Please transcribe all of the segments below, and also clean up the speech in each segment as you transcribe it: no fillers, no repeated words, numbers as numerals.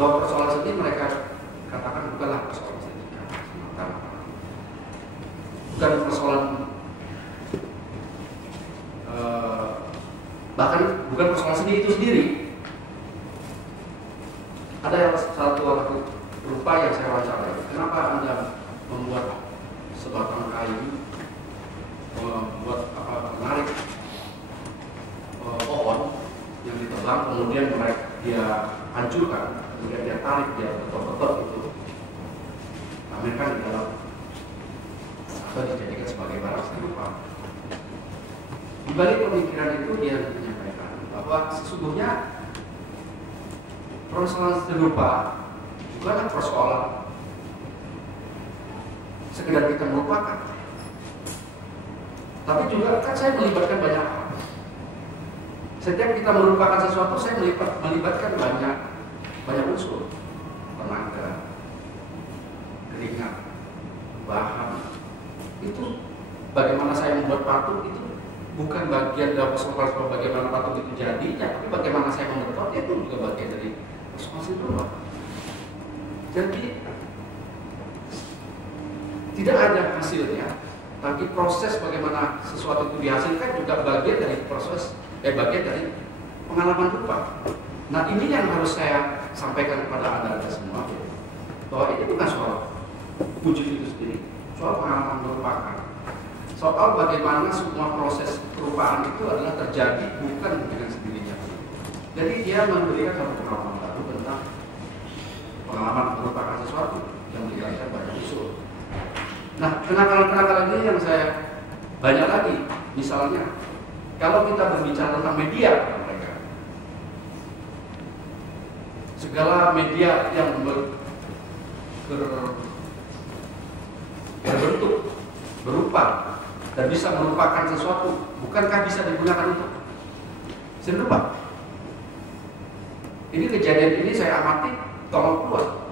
bahwa persoalan seni mereka katakan bukanlah persoalan estetika semata-mata, bukan persoalan bahkan bukan persoalan seni itu sendiri. Ada satu rupa yang saya wawancarai, kenapa Anda membuat sebatang kayu, membuat menarik pohon yang ditebang, kemudian dia hancurkan, kemudian dia tarik, dia betot-betot itu, pamerkan di dalam atau dijadikan sebagai barang seni rupa. Di balik pemikiran itu dia menyampaikan bahwa sesungguhnya persoalan seni rupa bukanlah persoalan sekedar kita melupakan, tapi juga kan saya melibatkan banyak hal. Setiap kita melupakan sesuatu, saya melibatkan banyak unsur, tenaga, keringat, bahan. Itu bagaimana saya membuat patung itu bukan bagian dari persoalan bagaimana patung itu jadinya, tapi bagaimana saya membentuknya itu juga bagian dari persoalan seni rupa. Jadi tidak ada hasilnya, tapi proses bagaimana sesuatu itu dihasilkan juga bagian dari bagian dari pengalaman rupa. Nah, ini yang harus saya sampaikan kepada Anda semua, bahwa ini bukan soal wujud itu sendiri, soal pengalaman merupakan, soal bagaimana semua proses perupaan itu adalah terjadi bukan dengan sendirinya. Jadi dia memberikan satu pengalaman baru tentang pengalaman merupakan sesuatu yang melibatkan banyak unsur. Nah, kenakalan-kenakalan ini yang saya banyak lagi. Misalnya, kalau kita berbicara tentang media mereka, segala media yang berbentuk, berupa, dan bisa merupakan sesuatu, bukankah bisa digunakan untuk seni rupa? Ini kejadian ini saya amati tolong keluar.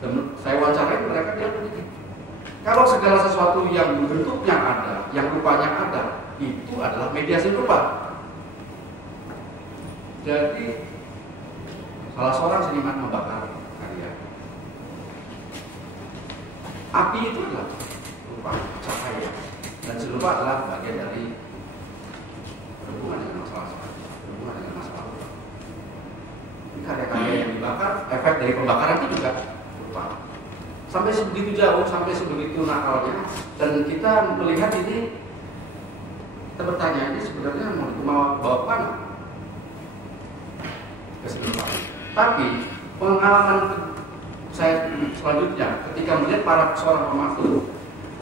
Dan saya wawancarai mereka bilang begitu. Kalau segala sesuatu yang bentuknya ada, yang rupanya ada, itu adalah media seni rupa. Jadi salah seorang seniman membakar karya. Api itu adalah rupa cahaya, dan seni rupa adalah bagian dari berhubungan dengan masalah, berhubungan dengan masalah. Ini karya-karya yang dibakar, efek dari pembakaran itu juga rupa. Sampai sebegitu jauh, sampai sebegitu nakalnya, dan kita melihat ini, kita bertanya ini sebenarnya mau bawa kemana? Keseluruhan. Tapi pengalaman saya selanjutnya ketika melihat para seorang pematung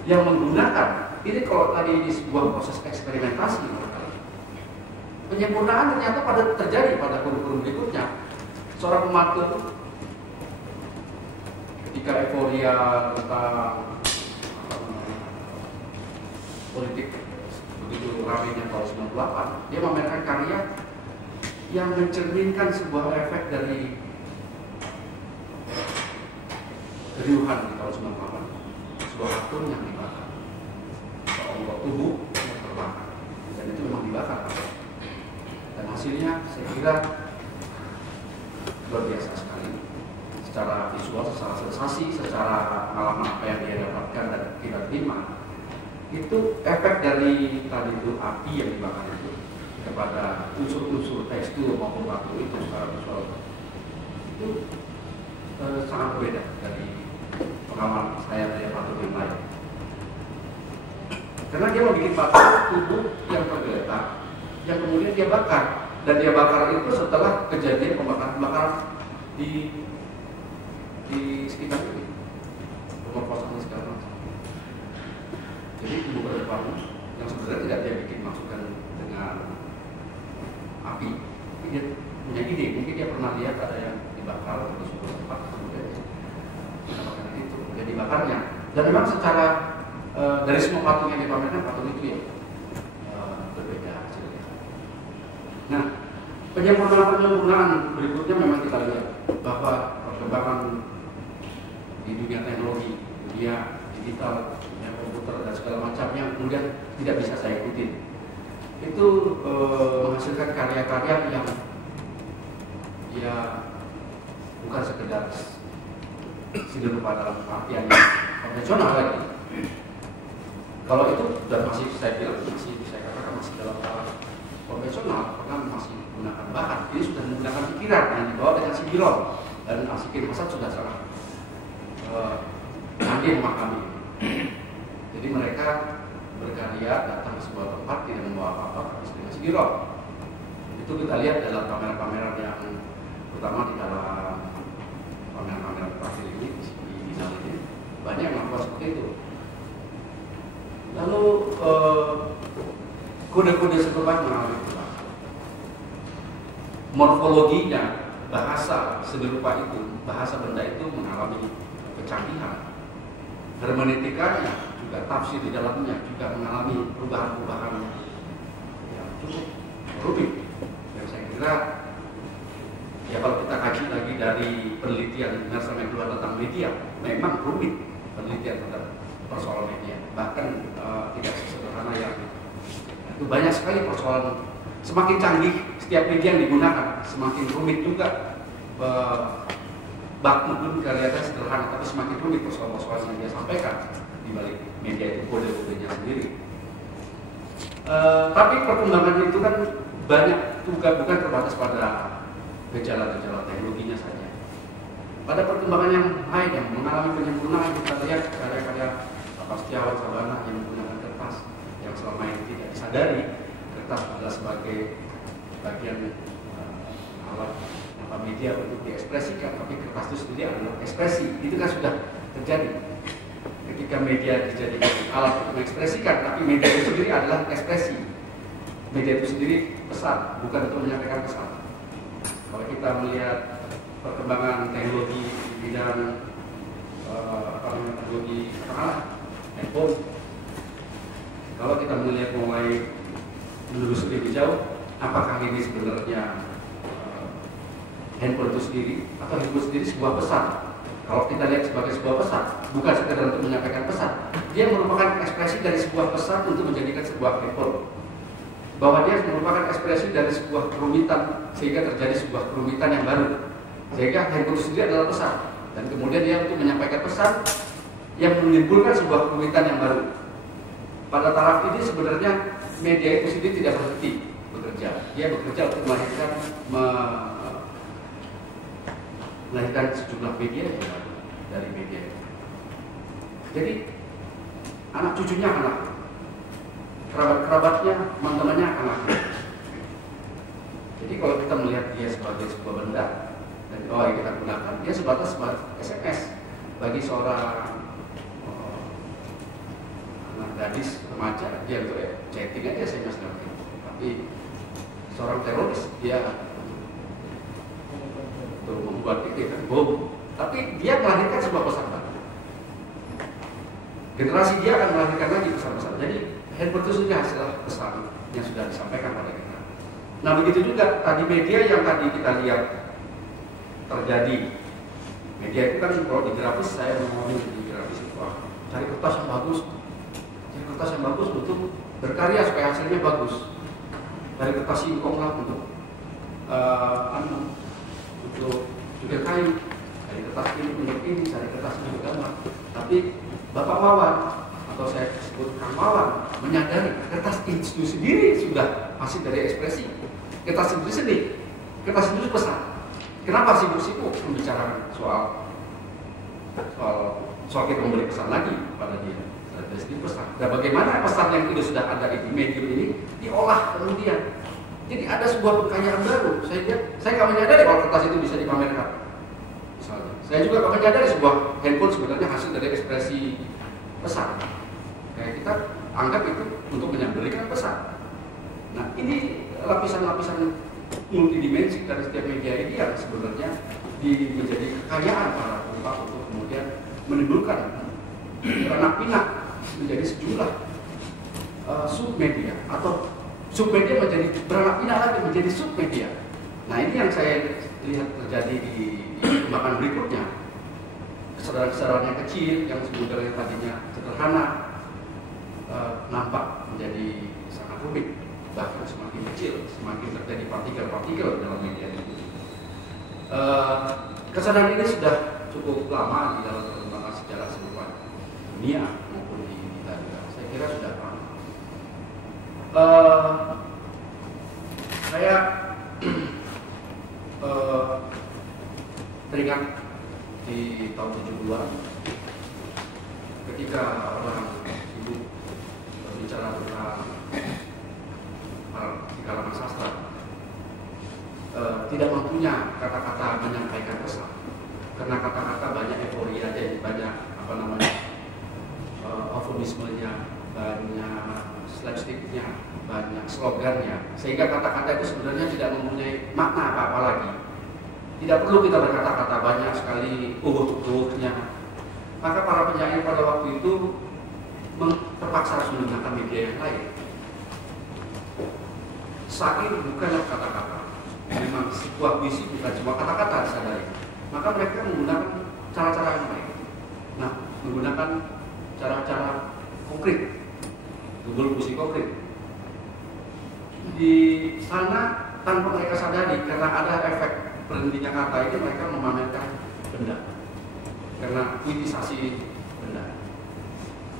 yang menggunakan ini, kalau tadi di sebuah proses eksperimentasi, penyempurnaan ternyata terjadi pada kurikulum berikutnya. Seorang pematung ketika euforia tentang politik begitu ramainya tahun 98, dia memamerkan karya yang mencerminkan sebuah efek dari keriuhan di tahun 98, sebuah patung yang dibakar, sebuah tubuh yang terbakar, dan itu memang dibakar, dan hasilnya saya kira luar biasa sekali, secara visual, secara sensasi, secara pengalaman apa yang dia dapatkan dan kita terima. Itu efek dari tadi itu api yang dibakar itu kepada unsur-unsur tekstur maupun waktu itu secara visual itu sangat berbeda dari pengalaman saya dari patung yang lain. Karena dia membuat patung tubuh yang tergeletak, yang kemudian dia bakar, dan dia bakar itu setelah kejadian pembakaran di sekitar ini, pemerkosaan segala macam. Jadi tubuh berdepan yang sebenarnya tidak dia bikin masukkan dengan api, tapi dia punya ide, mungkin dia pernah lihat ada yang dibakar di suatu tempat, kemudian mendapatkan itu, kemudian dibakarnya. Dan memang secara dari semua patung yang dipamerkan, patung itu ya berbeda hasilnya. Nah, penyempurnaan berikutnya memang kita lihat bahwa perkembangan di dunia teknologi, dunia digital, dunia komputer dan segala macamnya kemudian tidak bisa saya ikutin. Itu menghasilkan karya-karya yang ya bukan sekedar seni rupa dalam artian konvensional lagi. Kalau itu sudah masih saya bilang masih saya katakan masih dalam tahap konvensional karena masih menggunakan bahan. Ini sudah menggunakan pikiran yang dibawa dengan sibiron, dan Asikin Hasan sudah sangat canggih memahami. Jadi mereka berkarya datang ke sebuah tempat tidak membawa apa-apa habis dengan sibiron. Itu kita lihat dalam kamera-kamera yang terutama di dalam kamera-kamera terakhir ini di dalam ini banyak yang melakukan seperti itu. Lalu kode-kode serupa mengalami perubahan. Morfologinya, bahasa seni rupa itu, bahasa benda itu mengalami kecanggihan. Hermeneutikanya juga tafsir di dalamnya juga mengalami perubahan-perubahan yang cukup rumit. Yang saya kira ya kalau kita kaji lagi dari penelitian Nelson Mandela tentang media, memang rumit penelitian tentang persoalan media. Bahkan tidak sesederhana yang itu, banyak sekali persoalan. Semakin canggih setiap media yang digunakan, semakin rumit juga. Bak mungkin kelihatan sederhana, tapi semakin rumit persoalan-persoalan yang dia sampaikan di balik media itu, kode-kodenya sendiri. Tapi perkembangan itu kan banyak juga, bukan terbatas pada gejala-gejala teknologinya saja. Pada perkembangan yang lain yang mengalami penyempurnaan, kita lihat karya-karya Setiawan Sabana yang menggunakan kertas yang selama ini tidak disadari kertas adalah sebagai bagian alat media untuk diekspresikan, tapi kertas itu sendiri adalah ekspresi. Itu kan sudah terjadi ketika media dijadikan alat untuk mengekspresikan, tapi media itu sendiri adalah ekspresi. Media itu sendiri pesan, bukan untuk menyampaikan pesan. Kalau kita melihat perkembangan teknologi di bidang teknologi handphone, kalau kita melihat mulai menelusuri lebih jauh, apakah ini sebenarnya handphone itu sendiri atau handphone sendiri sebuah pesan? Kalau kita lihat sebagai sebuah pesan, bukan sekedar untuk menyampaikan pesan, dia merupakan ekspresi dari sebuah pesan untuk menjadikan sebuah handphone. Bahwa dia merupakan ekspresi dari sebuah kerumitan sehingga terjadi sebuah kerumitan yang baru. Sehingga handphone itu sendiri adalah pesan, dan kemudian dia untuk menyampaikan pesan yang menimbulkan sebuah kerumitan yang baru. Pada taraf ini sebenarnya media itu sendiri tidak berhenti bekerja. Dia bekerja untuk melahirkan sejumlah media yang baru dari media. Jadi anak cucunya anak, kerabat-kerabatnya, teman-temannya anak. Jadi kalau kita melihat dia sebagai sebuah benda dan yang kita gunakan, dia sebatas SMS bagi seorang anak gadis remaja, dia untuk chatting aja SMS nanti. Tapi seorang teroris dia untuk membuat itu kan bom, tapi dia melahirkan sebuah pesan baru. Generasi dia akan melahirkan lagi pesan-pesan. Jadi handphone itu sudah hasil pesan yang sudah disampaikan pada kita. Nah begitu juga tadi media yang tadi kita lihat terjadi. Media itu kan kalau di grafis, saya ngomongin di grafis itu, cari kertas yang bagus, cari kertas yang bagus untuk berkarya supaya hasilnya bagus. Cari kertas singkong lah untuk untuk juga kayu, cari kertas ini untuk ini, cari kertas ini untuk gambar. Tapi Bapak Wawan atau saya sebut Kang Wawan menyadari kertas itu sendiri sudah hasil dari ekspresi. Kertas itu sendiri, kertas itu pesan. Kenapa sibuk-sibuk membicarakan soal kita memberi pesan lagi pada dia? Dari sendiri pesan. Dan bagaimana pesan yang itu sudah ada di medium ini diolah kemudian. Jadi ada sebuah kekayaan baru. Saya nggak menyadari kalau kertas itu bisa dipamerkan. Misalnya, saya juga nggak menyadari sebuah handphone sebenarnya hasil dari ekspresi pesan. Kayak kita anggap itu untuk memberikan pesan. Nah ini lapisan-lapisan multidimensi dari setiap media ini yang sebenarnya menjadi kekayaan para pengembang untuk kemudian menimbulkan pinak menjadi sejumlah submedia atau submedia menjadi beranak pinak lagi menjadi submedia. Nah ini yang saya lihat terjadi di perkembangan berikutnya. Kesadaran-kesadaran yang kecil yang sebenarnya tadinya sederhana nampak menjadi sangat rumit, bahkan semakin kecil, semakin terjadi partikel-partikel dalam media itu. Kesadaran ini sudah cukup lama di dalam perkembangan sejarah seni dunia maupun di kita juga. Saya kira sudah lama. Saya teringat di tahun 70-an ketika orang sibuk berbicara tentang di kalangan sastra tidak mempunyai kata-kata menyampaikan pesan, karena kata-kata banyak euforia aja, banyak apa namanya eufemismenya, banyak slapsticknya, banyak slogannya, sehingga kata-kata itu sebenarnya tidak mempunyai makna apa-apa lagi. Tidak perlu kita berkata-kata banyak sekali uhuh-uhuhnya. Maka para penyair pada waktu itu terpaksa harus menggunakan media yang lain. Syair bukanlah kata-kata, memang sebuah puisi bukan cuma kata-kata disadari. Maka mereka menggunakan cara-cara yang lain. Nah, menggunakan cara-cara konkret, dulu puisi konkret. Di sana tanpa mereka sadari, karena ada efek berhentinya kata ini, mereka memamerkan benda, karena puitisasi benda,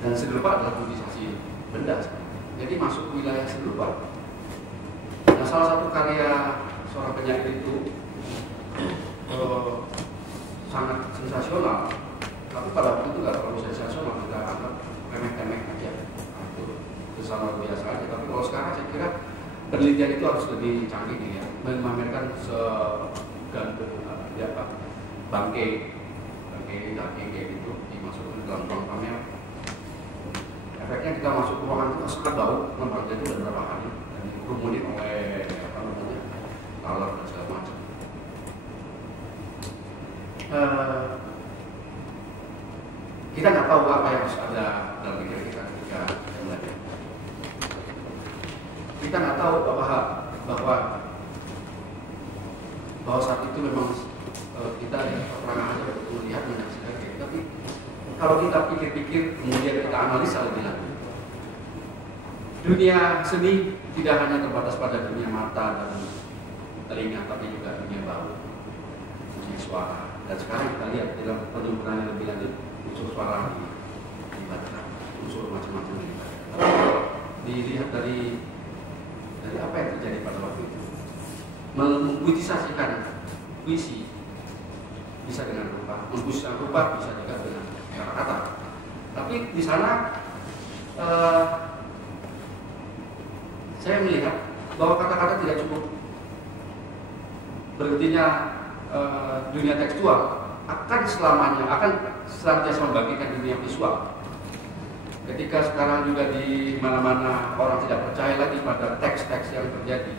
dan segerupa adalah puitisasi benda. Jadi masuk ke wilayah segerupa. Nah, salah satu karya seorang penyair itu sangat sensasional, tapi pada waktu itu nggak terlalu sensasional, kita anggap remeh-temeh aja, itu sama biasa aja. Tapi kalau sekarang saya kira penelitian itu harus lebih canggih ya, memamerkan gantung bangke daging kayak gitu dimasukkan dalam ruang pamer. Efeknya kita masuk ke ruangan itu sangat bau, memang jadi beberapa hari dan dikerumunin oleh apa namanya lalat dan segala macam. Kita nggak tahu apa yang harus ada dalam pikiran kita ketika belajar. Kita nggak tahu bahwa saat itu memang kita pernah aja waktu melihat menyaksikan kayak gitu. Tapi kalau kita pikir-pikir kemudian kita analisa lebih lanjut, dunia seni tidak hanya terbatas pada dunia mata dan telinga, tapi juga dunia bau, dunia suara. Dan sekarang kita lihat dalam penurunan yang lebih lanjut, unsur suara dilibatkan, unsur macam-macam dilibatkan. Dilihat dari apa yang terjadi pada waktu itu, mempuitisasikan puisi bisa dengan rupa, mempuisikan rupa bisa juga dengan kata-kata. Tapi di sana saya melihat bahwa kata-kata tidak cukup berhentinya dunia tekstual, akan selamanya akan senantiasa membagikan dunia visual. Ketika sekarang juga di mana-mana orang tidak percaya lagi pada teks-teks yang terjadi,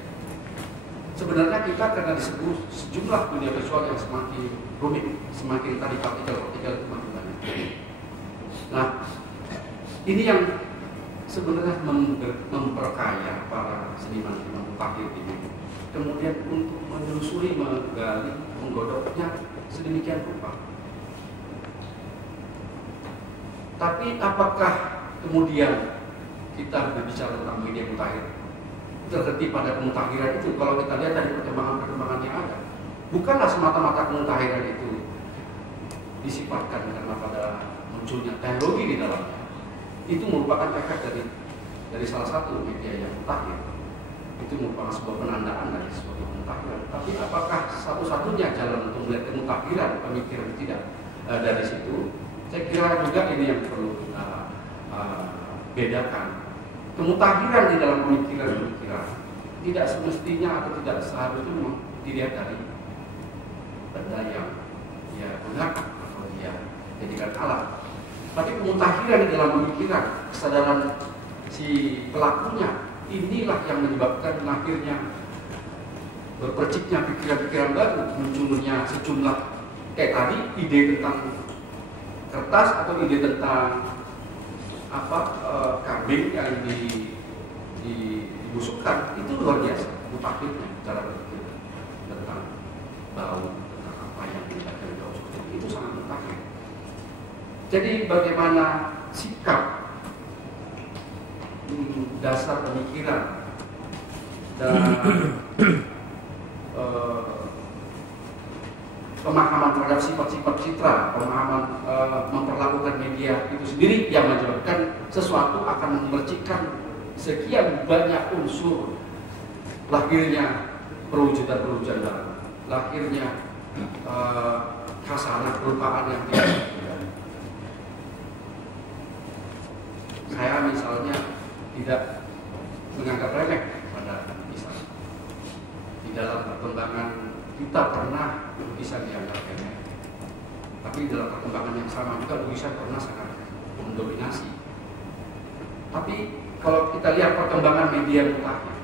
sebenarnya kita karena disebut sejumlah dunia visual yang semakin rumit, semakin tadi partikel-partikel itu semakin banyak. Nah, ini yang sebenarnya memperkaya para seniman-seniman mutakhir ini. Kemudian untuk menelusuri, menggali, menggodoknya sedemikian rupa. Tapi apakah kemudian kita berbicara tentang media mutakhir terhenti pada kemutakhiran itu? Kalau kita lihat dari perkembangan-perkembangan yang ada, bukanlah semata-mata kemutakhiran itu disifatkan karena pada munculnya teknologi di dalamnya. Itu merupakan efek dari salah satu media yang mutakhir. Itu merupakan sebuah penandaan dari sebuah kemutakhiran. Tapi apakah satu-satunya jalan untuk melihat kemutakhiran pemikiran? Tidak. Dari situ saya kira juga ini yang perlu kita bedakan. Kemutakhiran di dalam pemikiran tidak semestinya atau tidak seharusnya memang dilihat dari benda yang dia gunakan atau dia jadikan alat. Tapi kemutakhiran di dalam pemikiran, kesadaran si pelakunya, inilah yang menyebabkan akhirnya berperciknya pikiran-pikiran baru, munculnya sejumlah kayak tadi ide tentang kertas atau ide tentang kambing yang dibusukkan, itu luar biasa mutakhirnya cara berpikir tentang bau, tentang apa yang dilibatkan bau itu sangat mutakhir. Jadi bagaimana sikap dasar pemikiran dan pemahaman terhadap sifat-sifat citra, pemahaman memperlakukan media itu sendiri yang menyebabkan sesuatu akan memercikkan sekian banyak unsur lahirnya perwujudan baru, lahirnya khasanah kelupaan yang tidak. Saya misalnya tidak menganggap remeh pada lukisan. Di dalam perkembangan kita pernah lukisan dianggap remeh, tapi dalam perkembangan yang sama juga lukisan pernah sangat mendominasi. Tapi kalau kita lihat perkembangan media mutakhir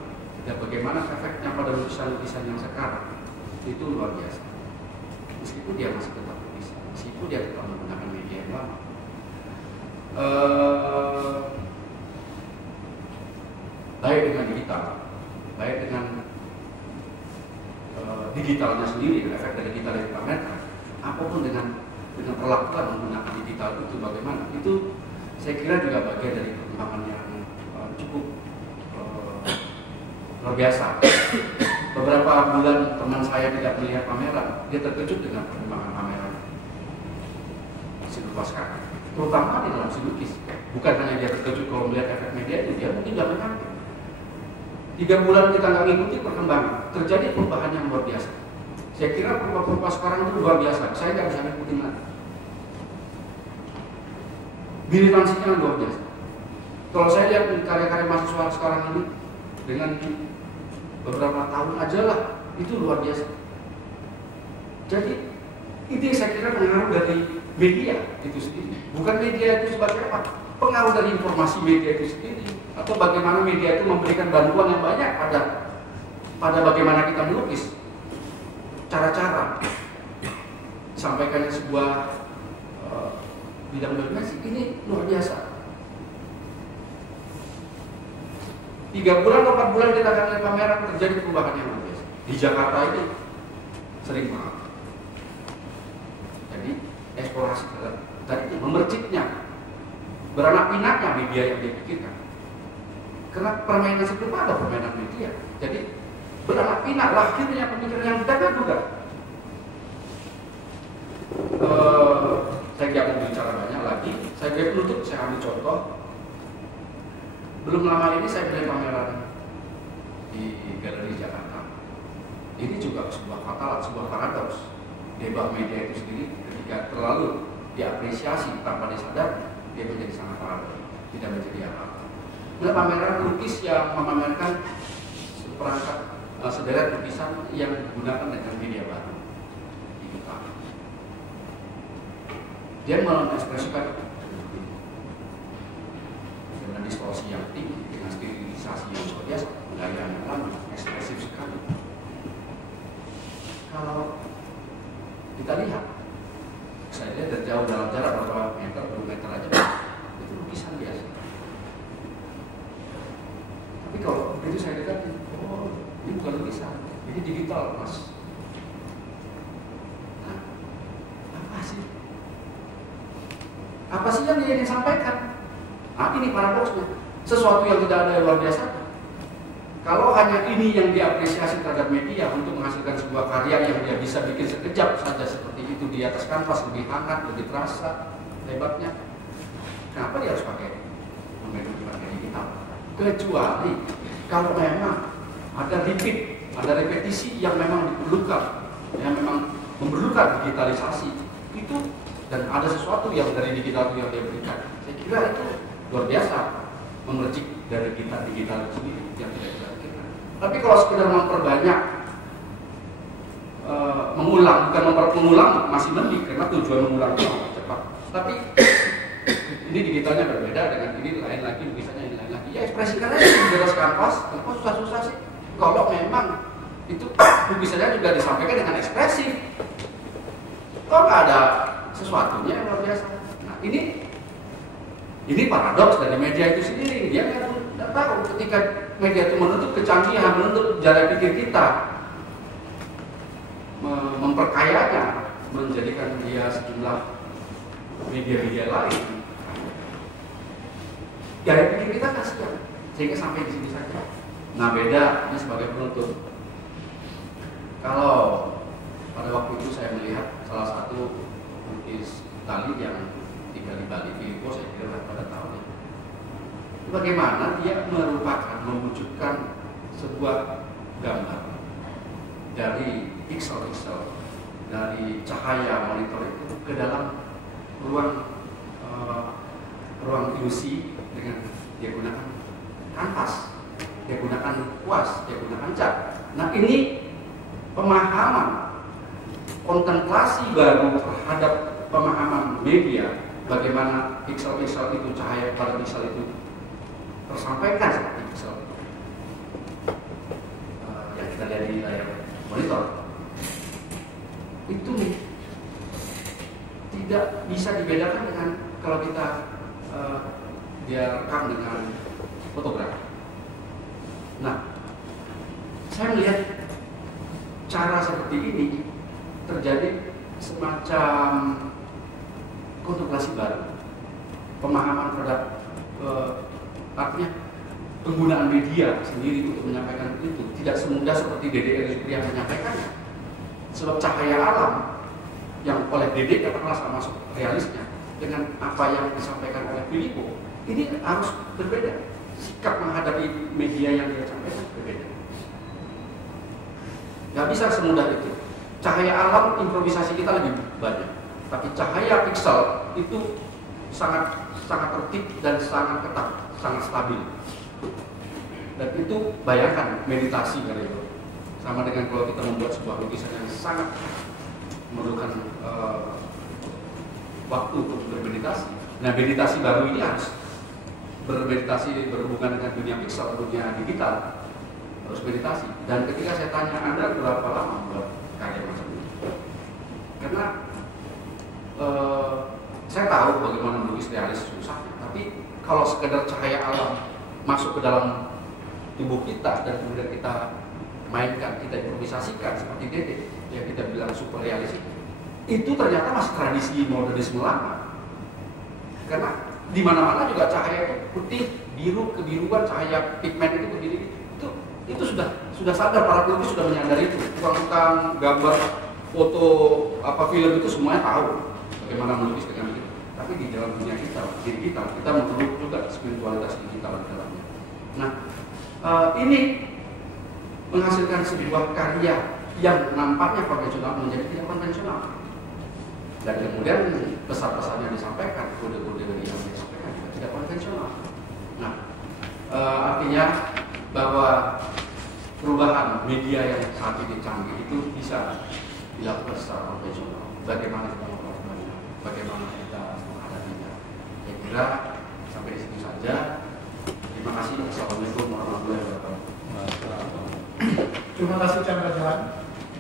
dan bagaimana efeknya pada lukisan-lukisan yang sekarang, itu luar biasa. Meskipun dia masih tetap lukisan, meskipun dia tetap menggunakan media yang lama. Baik dengan digital, baik dengan digitalnya sendiri, efek dari digital yang dipamerkan, apapun dengan perlakuan menggunakan digital itu bagaimana, itu saya kira juga bagian dari perkembangan yang cukup luar biasa. Beberapa bulan teman saya tidak melihat pameran, dia terkejut dengan perkembangan pameran Silukis sekarang, terutama di dalam Silukis. Bukan hanya dia terkejut kalau melihat efek media itu, dia mungkin tidak menyangka. 3 bulan kita nggak ngikuti perkembangan, terjadi perubahan yang luar biasa. Saya kira perubahan sekarang itu luar biasa, saya nggak bisa ngikutin lagi. Militansinya luar biasa. Kalau saya lihat karya-karya mahasiswa sekarang ini dengan beberapa tahun aja lah, itu luar biasa. Jadi itu saya kira pengaruh dari media itu sendiri, bukan media itu sebagai apa, pengaruh dari informasi media itu sendiri, atau bagaimana media itu memberikan bantuan yang banyak pada bagaimana kita melukis, cara-cara sampaikannya sebuah bidang dominasi ini luar biasa. 3 bulan atau 4 bulan kita akan lihat pameran, terjadi perubahan yang luar biasa. Di Jakarta ini sering banget. Jadi eksplorasi tadi itu memerciknya, beranak pinaknya media yang dia pikirkan. Karena permainan sebelum ada permainan media. Jadi beranak pinak lahirnya pemikiran yang tidak juga. Saya tidak mau bicara banyak lagi. Saya beri penutup, saya ambil contoh. Belum lama ini saya beli pameran di Galeri Jakarta. Ini juga sebuah fatal, sebuah paradoks. Debak media itu sendiri ketika terlalu diapresiasi tanpa disadari, dia menjadi sangat paradoks, tidak menjadi apa-apa. Nah, pameran lukis yang memamerkan perangkat sederet lukisan yang digunakan dengan media baru digital. Dia mengekspresikan dengan distorsi yang tinggi, dengan stilisasi yang luar biasa, gaya yang lama, ekspresif sekali. Kalau kita lihat, saya lihat dari jauh dalam jarak beberapa meter, 2 meter aja, itu lukisan biasa. Tapi kalau begitu saya lihat, oh ini bukan lukisan, ini digital, mas. Nah, apa sih? Apa sih yang dia ingin sampaikan? Nah, ini paradoksnya. Sesuatu yang tidak ada yang luar biasa. Kalau hanya ini yang diapresiasi terhadap media untuk menghasilkan sebuah karya yang dia bisa bikin sekejap saja seperti itu di atas kanvas, lebih hangat, lebih terasa hebatnya. Kenapa dia harus pakai media digital? Kecuali kalau memang ada repeat, ada repetisi yang memang diperlukan, yang memang memerlukan digitalisasi itu, dan ada sesuatu yang dari digital yang dia berikan. Saya kira itu luar biasa, memercik dari kita digital sendiri yang tidak kita pikirkan. Tapi kalau sekedar memperbanyak, mengulang, bukan mengulang masih mending karena tujuan mengulang itu cepat. Tapi ini digitalnya berbeda dengan ini lain lagi, lukisannya ini lain lagi. Ya ekspresikan aja di atas kanvas, kenapa susah-susah sih? Kalau memang itu lukisannya juga disampaikan dengan ekspresif, kok nggak ada sesuatunya yang luar biasa. Nah ini paradoks dari media itu sendiri. Dia nggak tahu ketika media itu menuntut kecanggihan, menuntut cara pikir kita, memperkayanya, menjadikan dia sejumlah media-media lain. Cara pikir kita kasihan, sehingga sampai di sini saja. Nah beda, ini sebagai penutup. Kalau pada waktu itu saya melihat salah satu pelukis Itali yang tinggal di Bali, Filippo, saya kira pada tahu ya. Bagaimana dia mewujudkan sebuah gambar dari pixel-pixel, dari cahaya monitor itu ke dalam ruang ilusi dengan dia gunakan kanvas, dia gunakan kuas, dia gunakan cat. Nah, ini pemahaman, kontemplasi baru terhadap pemahaman media, bagaimana pixel-pixel itu, cahaya pada pixel itu tersampaikan seperti pixel yang kita lihat di layar monitor. Itu tidak bisa dibedakan dengan kalau kita dia rekam dengan fotografi. Nah, saya melihat cara seperti ini terjadi semacam kontemplasi baru, pemahaman terhadap artinya penggunaan media sendiri untuk menyampaikan itu tidak semudah seperti Dede Elisuri yang menyampaikannya. Sebab cahaya alam yang oleh Dede katakanlah sama masuk realisnya dengan apa yang disampaikan oleh Filippo, ini harus berbeda. Sikap menghadapi media yang dia sampaikan berbeda. Gak bisa semudah itu. Cahaya alam improvisasi kita lebih banyak, tapi cahaya pixel itu sangat tertib dan sangat ketat, sangat stabil. Dan itu bayangkan meditasi kali itu. Sama dengan kalau kita membuat sebuah lukisan yang sangat memerlukan waktu untuk bermeditasi. Nah, meditasi baru ini harus bermeditasi berhubungan dengan dunia pixel, dunia digital, harus meditasi. Dan ketika saya tanya Anda berapa lama buat karya macam ini, karena saya tahu bagaimana melukis realis susahnya, tapi kalau sekedar cahaya alam masuk ke dalam tubuh kita dan kemudian kita mainkan, kita improvisasikan seperti Dede yang kita bilang super realis itu ternyata masih tradisi modernisme lama. Karena di mana-mana juga cahaya putih, biru, kebiruan, cahaya pigmen itu begini, itu sudah sadar, para pelukis sudah menyadari itu. Tukang gambar, foto, film itu semuanya tahu bagaimana melukis dengan itu. Tapi di dalam dunia digital, kita perlu juga spiritualitas digital di dalamnya. Nah, ini menghasilkan sebuah karya yang nampaknya konvensional menjadi tidak konvensional. Dan kemudian pesan-pesan yang disampaikan, kode-kode yang disampaikan juga tidak konvensional. Nah, artinya bahwa perubahan media yang saat ini canggih itu bisa dilakukan secara konvensional. Bagaimana kita melakukannya, bagaimana kita menghadapinya. Saya kira sampai di situ saja. Terima kasih. Assalamualaikum warahmatullahi wabarakatuh. Terima kasih Chandra Johan.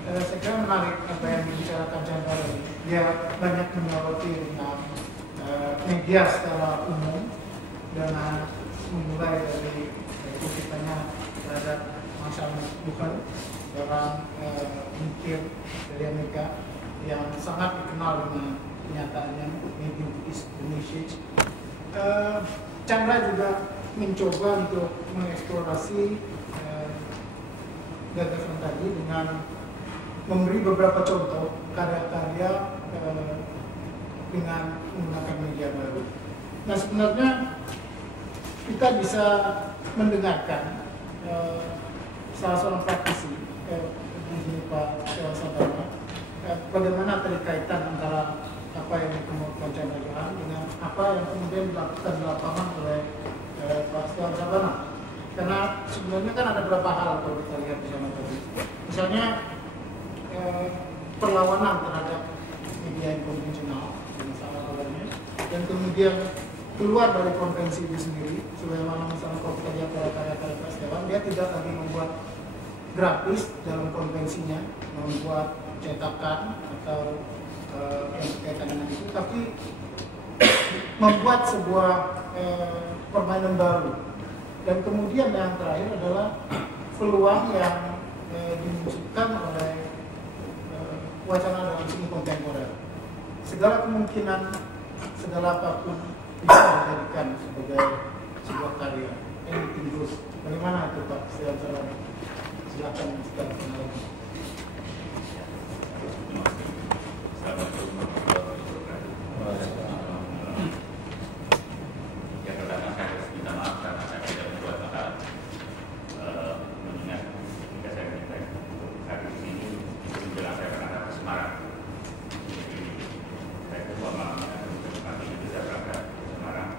Saya kira menarik apa yang dibicarakan Chandra ini. Dia banyak menyoroti dengan media secara umum dengan memulai dari kita terhadap masalah Tuhan orang mikir dari Amerika yang sangat dikenal dengan kenyataannya medium is the message. Chandra juga mencoba untuk mengeksplorasi gagasan tadi dengan memberi beberapa contoh karya-karya dengan menggunakan media baru. Nah, sebenarnya kita bisa mendengarkan salah seorang praktisi di sini Pak Saudara, bagaimana terkaitan antara apa yang dikemukakan Chandra Johan dengan apa yang kemudian dilakukan di lapangan oleh Pak Setiawan Sabana. Karena sebenarnya kan ada beberapa hal kalau kita lihat di sana tadi. Misalnya perlawanan terhadap media yang konvensional, masalah awalnya, dan kemudian keluar dari konvensi itu sendiri. Sebagaimana misalnya kalau kita lihat karya-karya Pak Setiawan, dia tidak lagi membuat grafis dalam konvensinya, membuat cetakan atau yang berkaitan dengan itu, tapi membuat sebuah permainan baru. Dan kemudian yang terakhir adalah peluang yang dimunculkan oleh wacana dalam seni kontemporer. Segala kemungkinan, segala apapun bisa dijadikan sebagai sebuah karya. Anything goes. Bagaimana itu Pak? Silakan sekarang. Yang pertama saya harus minta maaf karena saya tidak membuat hal mengingat ketika saya minta untuk hadir di sini menjelang saya berangkat ke Semarang. Jadi saya coba malam nanti itu saya berangkat ke Semarang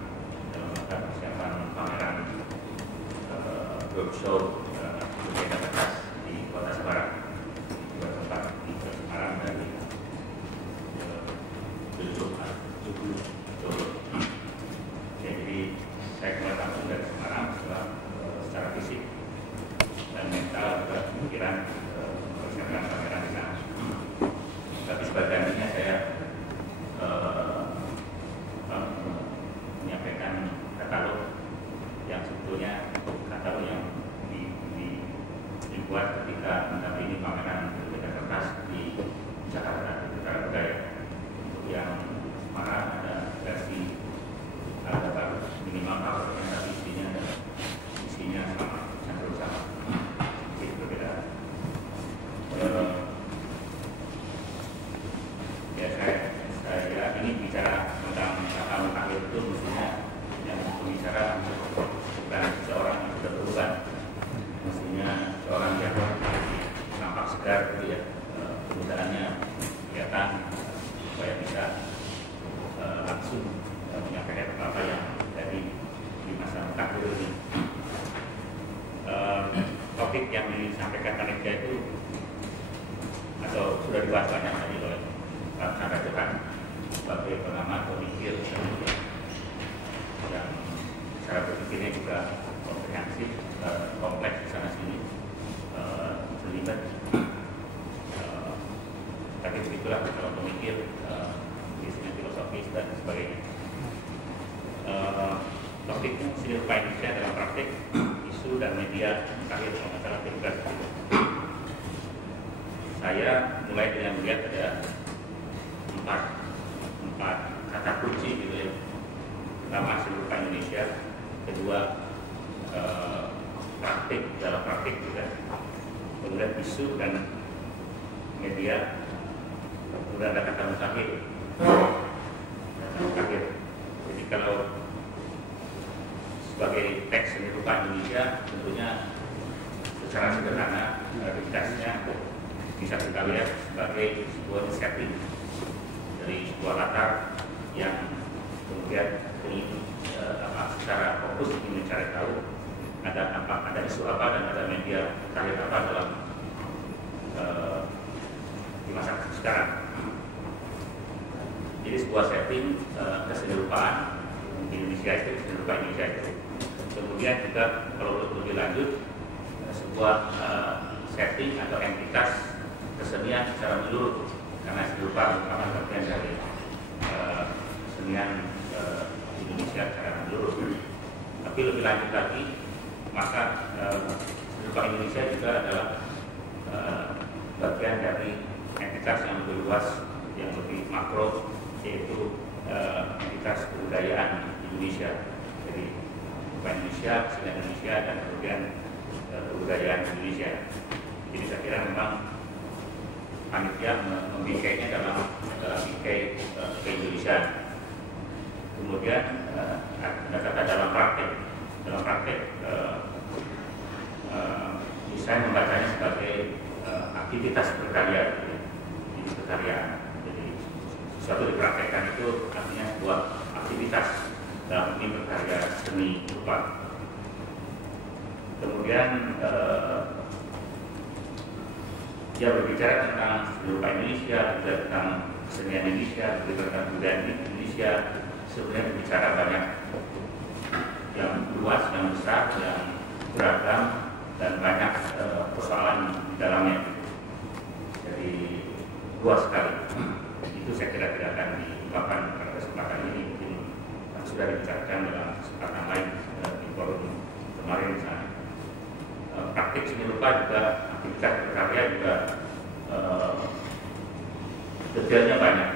dalam rangka persiapan pameran roadshow Budaya Kertas di Kota Semarang. Dua tempat di Semarang dan di Jadi saya mulai langsung dari Semarang secara fisik dan mental juga pemikiran persiapan pameran di sana. Tapi sebagiannya saya menyampaikan katalog yang sebetulnya katalog yang dibuat ketika mendampingi pameran Budaya Kertas di Jakarta di Jakarta Budaya. Yang Semarang ada versi ada baru minimal covernya, tapi isinya sama, cenderung sama, sedikit berbeda. Ya saya kira ini bicara tentang kata mutakhir itu mestinya yang berbicara bukan seorang yang sudah berubah, mestinya seorang yang nampak segar, gitu ya, kemudahannya kelihatan supaya bisa langsung menyampaikan apa yang dari di masa mutakhir ini. Topik yang disampaikan panitia itu atau sudah dibahas banyak tadi oleh Pak Chandra Johan sebagai pengamat pemikir yang cara berpikirnya juga komprehensif, kompleks di sana sini, terlibat. Tapi begitulah kalau pemikir biasanya filosofis dan sebagainya. Topiknya seni rupa Indonesia dalam praktik isu dan media terakhir masalah pilpres. Saya mulai dengan melihat ada empat kata kunci gitu ya. Pertama seni rupa Indonesia, kedua praktik dalam praktik juga, kemudian isu dan media, kemudian ada kata mutakhir. Jadi kalau sebagai teks seni rupa Indonesia tentunya secara sederhana ringkasnya bisa kita lihat sebagai sebuah setting dari sebuah latar yang kemudian ingin secara fokus ingin mencari tahu ada isu apa dan ada media terakhir apa dalam di masa sekarang. Jadi sebuah setting kesenirupaan di Indonesia itu, kesenirupaan Indonesia itu. Kemudian juga kalau lebih lanjut sebuah setting atau entitas kesenian secara menyeluruh, karena kesenirupaan merupakan bagian dari kesenian Indonesia secara menyeluruh. Tapi lebih lanjut lagi, maka kesenirupaan Indonesia juga adalah bagian dari entitas yang lebih luas, yang lebih makro, yaitu entitas kebudayaan Indonesia. Jadi bukan Indonesia, kesenian Indonesia, dan kemudian kebudayaan Indonesia. Jadi saya kira memang panitia membingkainya dalam bingkai ke-Indonesiaan. Kemudian ada kata dalam praktek. Dalam praktek saya membacanya sebagai aktivitas berkarya, jadi berkarya. Jadi sesuatu dipraktekkan itu artinya sebuah aktivitas dalam ini berkarya seni rupa. Kemudian dia berbicara tentang seni rupa Indonesia, juga tentang kesenian Indonesia, juga tentang budaya Indonesia. Sebenarnya berbicara banyak yang luas, yang besar, yang beragam, dan banyak persoalan di dalamnya. Jadi luas sekali. Itu saya kira tidak akan diungkapkan pada kesempatan ini, mungkin sudah dibicarakan dalam kesempatan lain di forum kemarin misalnya. Praktik seni rupa juga, aktivitas berkarya juga detailnya banyak.